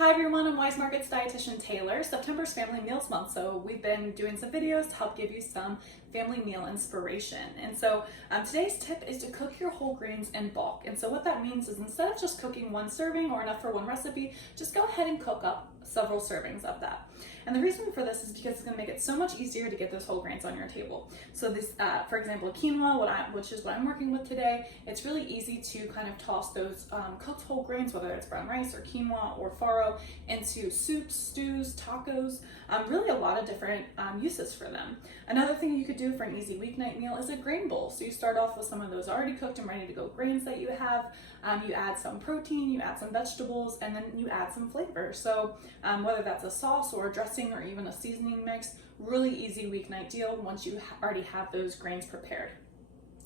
Hi everyone, I'm Weis Market's Dietitian Taylor. September's Family Meals Month, so we've been doing some videos to help give you some family meal inspiration. And so today's tip is to cook your whole grains in bulk. And so what that means is instead of just cooking one serving or enough for one recipe, just go ahead and cook up several servings of that. And the reason for this is because it's going to make it so much easier to get those whole grains on your table. So this, for example, quinoa, which is what I'm working with today, it's really easy to kind of toss those cooked whole grains, whether it's brown rice or quinoa or farro, into soups, stews, tacos, really a lot of different uses for them. Another thing you could do for an easy weeknight meal is a grain bowl. So you start off with some of those already cooked and ready to go grains that you have. You add some protein, you add some vegetables, and then you add some flavor. So whether that's a sauce or a dressing or even a seasoning mix, really easy weeknight deal once you already have those grains prepared.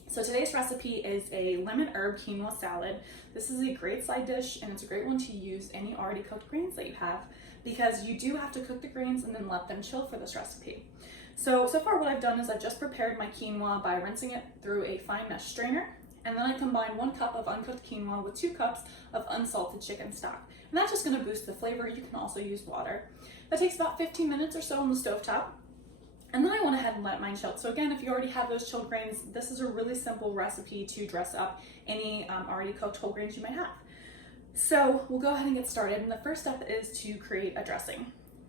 So today's recipe is a lemon herb quinoa salad. This is a great side dish and it's a great one to use any already cooked grains that you have, because you do have to cook the grains and then let them chill for this recipe. So far what I've done is I've just prepared my quinoa by rinsing it through a fine mesh strainer, and then I combine 1 cup of uncooked quinoa with 2 cups of unsalted chicken stock. And that's just gonna boost the flavor. You can also use water. That takes about 15 minutes or so on the stovetop. And then I went ahead and let mine chill. So again, if you already have those chilled grains, this is a really simple recipe to dress up any already cooked whole grains you might have. So we'll go ahead and get started. And the first step is to create a dressing.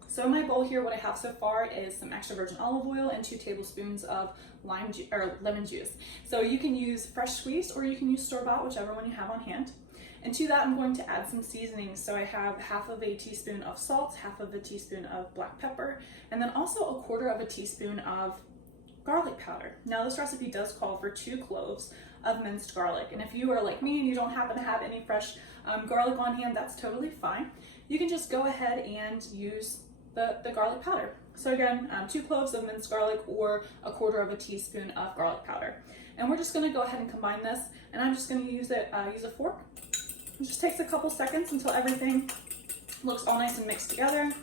So in my bowl here, what I have so far is some extra virgin olive oil and 2 tablespoons of lemon juice. So you can use fresh squeezed or you can use store-bought, whichever one you have on hand. And to that, I'm going to add some seasonings. So I have half of a teaspoon of salt, half of a teaspoon of black pepper, and then also a 1/4 teaspoon of garlic powder. Now this recipe does call for 2 cloves of minced garlic. And if you are like me and you don't happen to have any fresh garlic on hand, that's totally fine. You can just go ahead and use the garlic powder. So again, 2 cloves of minced garlic or a 1/4 teaspoon of garlic powder. And we're just gonna go ahead and combine this, and I'm just gonna use a fork. It just takes a couple seconds until everything looks all nice and mixed together.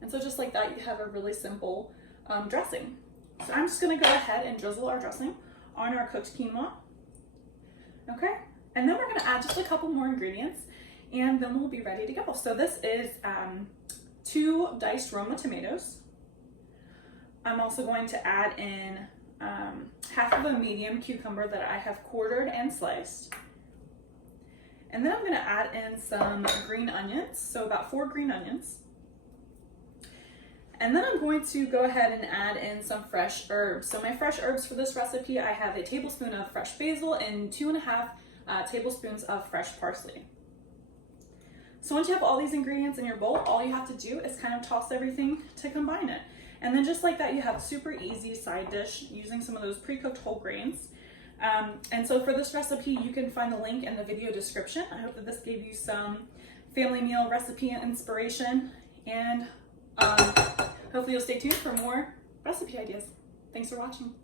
And so just like that, you have a really simple dressing. So I'm just gonna go ahead and drizzle our dressing on our cooked quinoa. Okay, and then we're gonna add just a couple more ingredients and then we'll be ready to go. So this is 2 diced Roma tomatoes. I'm also going to add in half of a medium cucumber that I have quartered and sliced. And then I'm gonna add in some green onions, so about 4 green onions. And then I'm going to go ahead and add in some fresh herbs. So my fresh herbs for this recipe, I have a tablespoon of fresh basil and 2.5 tablespoons of fresh parsley. So once you have all these ingredients in your bowl, all you have to do is kind of toss everything to combine it. And then just like that, you have a super easy side dish using some of those pre-cooked whole grains. And so for this recipe, you can find the link in the video description. I hope that this gave you some family meal recipe inspiration, and hopefully you'll stay tuned for more recipe ideas. Thanks for watching.